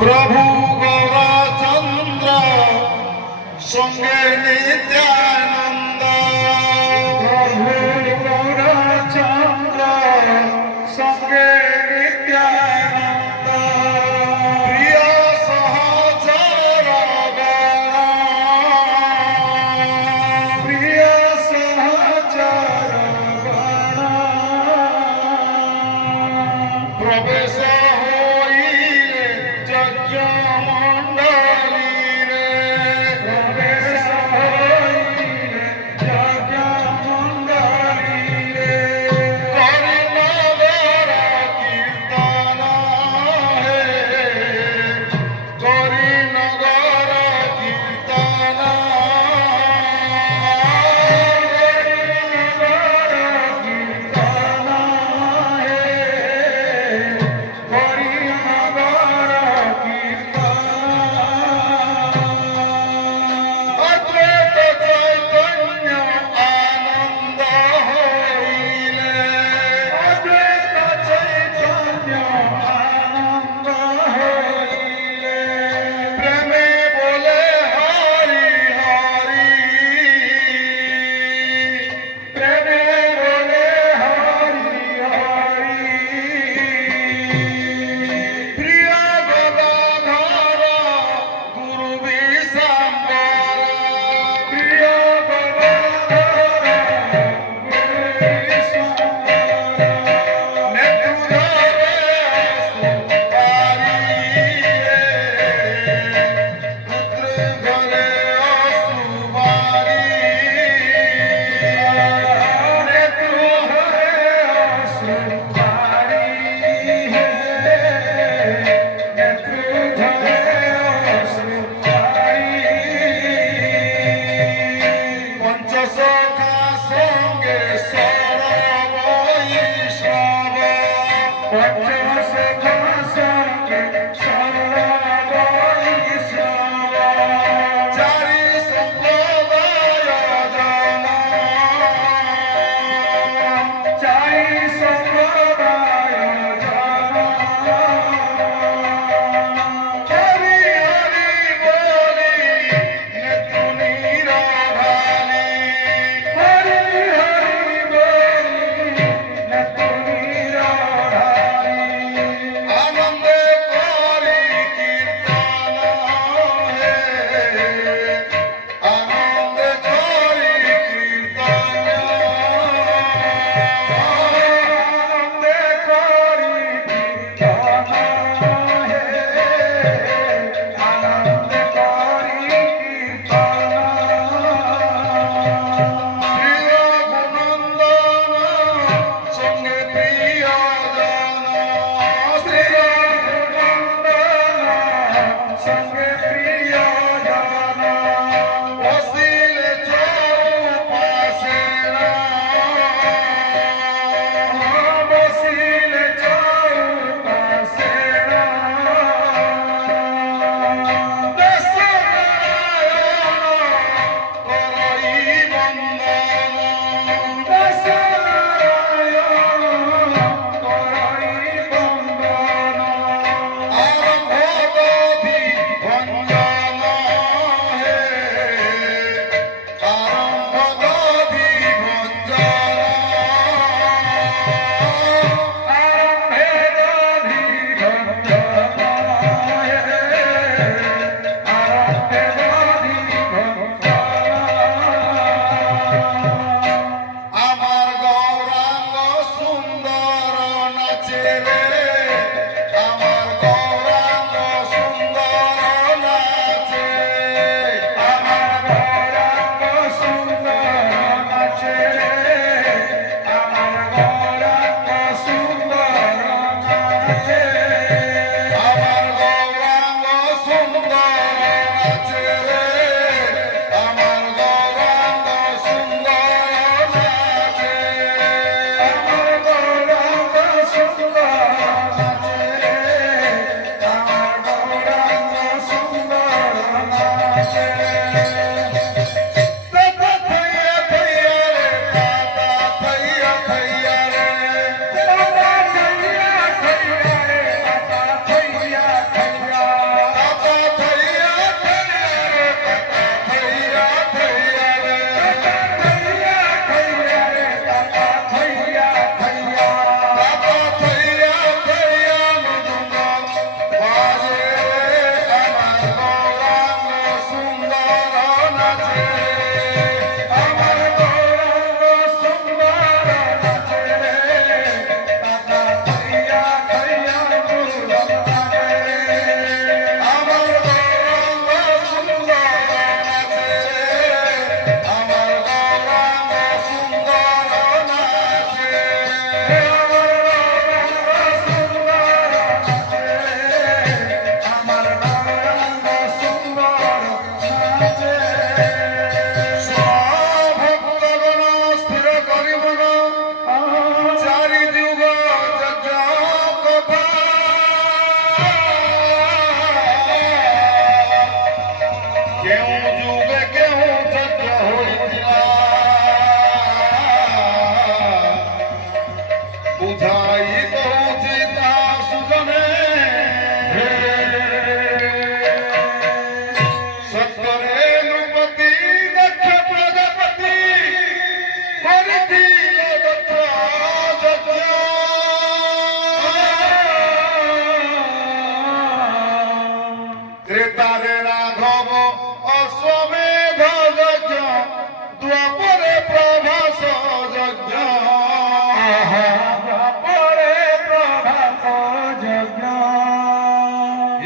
প্রভু গৌরচন্দ্র সঙ্গে নিত্যানন্দ। প্রভু গৌরচন্দ্র সঙ্গে নিত্যানন্দ। প্রিয় সহচর প্রিয় সহচর প্রবেশ হইলে যজ্ঞ মণ্ডলীরে। প্রবেশ হইলে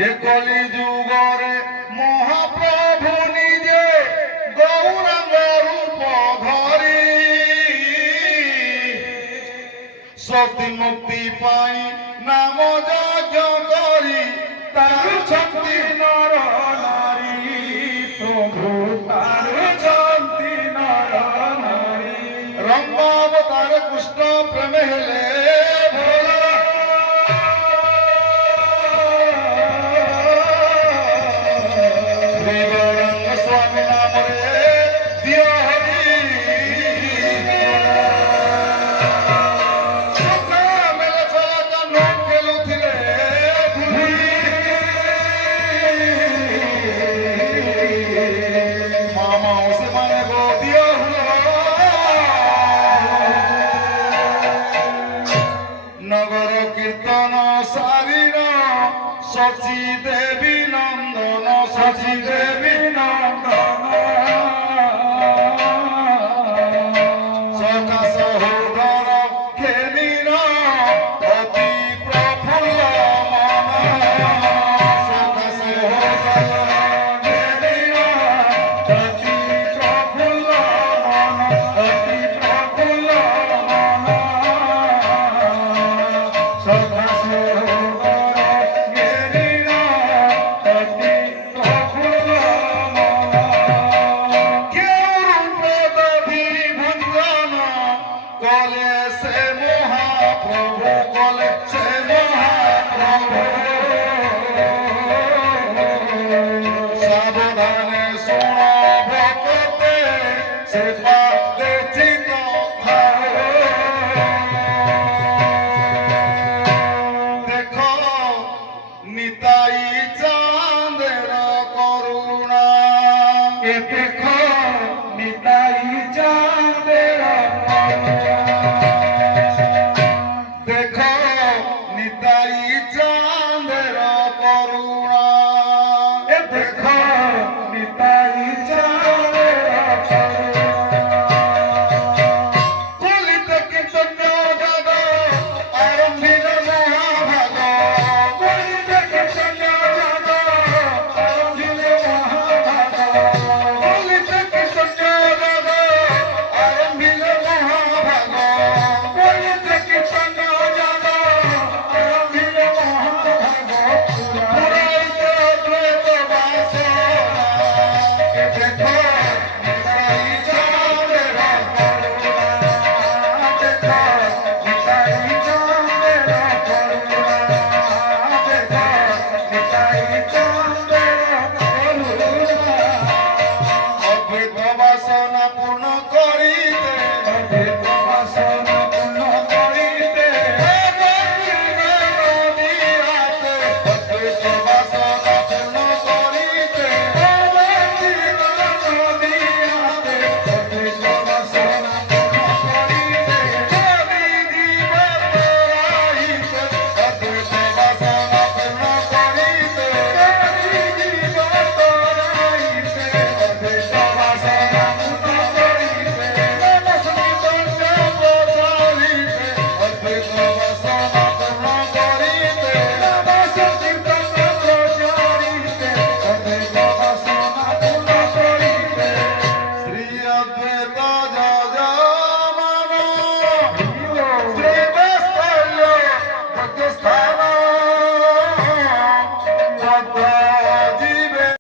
এ কলি যুগরে মহাপ্রভু নিজে গৌরাঙ্গ রূপ ধরি শক্তি মুক্তি পাই নাম যজ্ঞ করি তার শক্তি নর নারী প্রভু তার শক্তি নর নারী রঙ্গ অবতার কৃষ্ণ প্রেমে হেলে ভোলা শ্রী গৌরাঙ্গ স্বামী নামরে দিয় হরি সখা মেলে চলা জন্য খেলুଥିଲେ মামা ସେମାନେ ଗୋଦିଅ নগর কীর্তন সারির শচী দেবী নন্দন শচী দেবী নন্দন সখা সহোদর খেলির অতি প্রফুল্ল মন সখা সহোদর খেলির অতি প্রফুল্ল মন অতি প্রফুল্ল মন সখা সহোদর খেলির অতি প্রফুল্ল মন কেউ রূপদধি ভঞ্জন কলে সে মহাপ্রভু কলে সে মহাপ্রভু সাবধানে শুণ ভক্তে সে পাতে চিত দেখ নিতাই চাঁদের করুণা এ দেখো নিতাই চাঁদের দেখ নিতাই চাঁদের করুণা এ দেখো